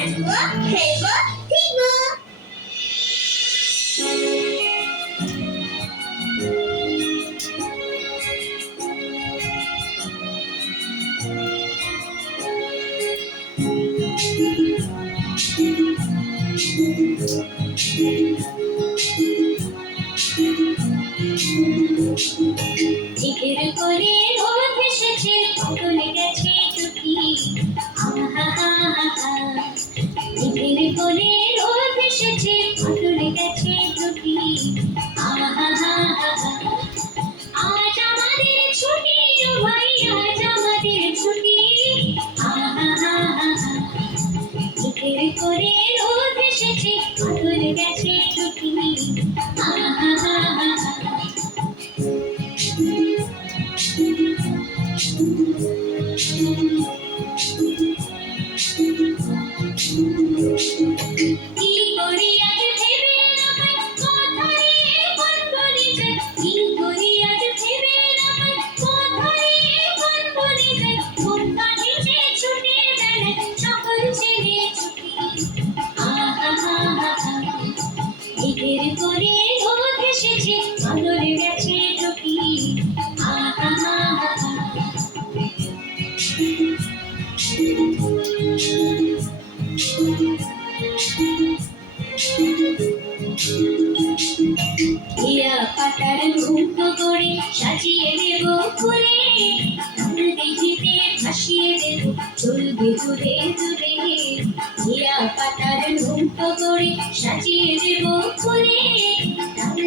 আসবো, খেলবো, শিখবো। ঝিকের করে রোদ এসেছে, চলে গেছে টুকি। ঝিকের করে রোদ এসেছে, চলে গেছে টুকি। আজ আমাদের ছুটি ও ভাই, আজ আমাদের ছুটি। ঝিকের করে রোদ এসেছে, চলে গেছে টুকি। কি করি আজ ভেবে রাখার কথা রে বন্ধনে যায়, কি করি আজ ভেবে রাখার কথা রে বন্ধনে যায়। মন কাটিছে ছুটে বেড়ায় সকল ছেড়ে ছুটি। ঝিকের করে রোদ এসেছে, চলে গেছে টুকি। হিয়া পাতার মুক্ত করে সাজিয়ে দেব ফুলে, দিঘিতে ভাসিয়ে দেব চলবে দূরে দূরে। হিয়া পাতার মুক্ত করে সাজিয়ে দেব ফুলে,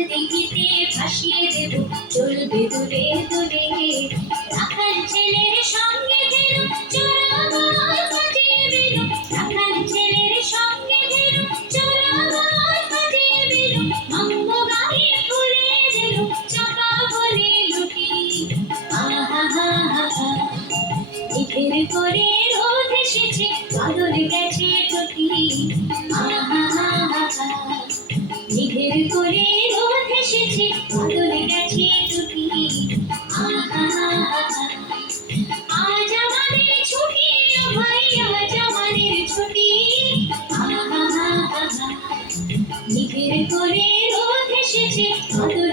দিঘিতে ভাসিয়ে দেব চলবে দূরে দূরে। রাখাল ছেলের সঙ্গে যেন চোরাগল সাজিয়ে দিল, রাখাল ছেলের সঙ্গে যেন চোরাগল সাজিয়ে দিল। অঙ্গ গায়ে ফুলে দিল চাপা বলে লুটি। ঝিকের করে রোদ এসেছে, বাদল গেছে টুকি। ঝিকের করে রোদ এসেছে, বাদল গেছে টুকি। আজ আমাদের ছুটি ও ভাই, আজ আমাদের ছুটি। ঝিকের করে রোদ এসেছে, বাদল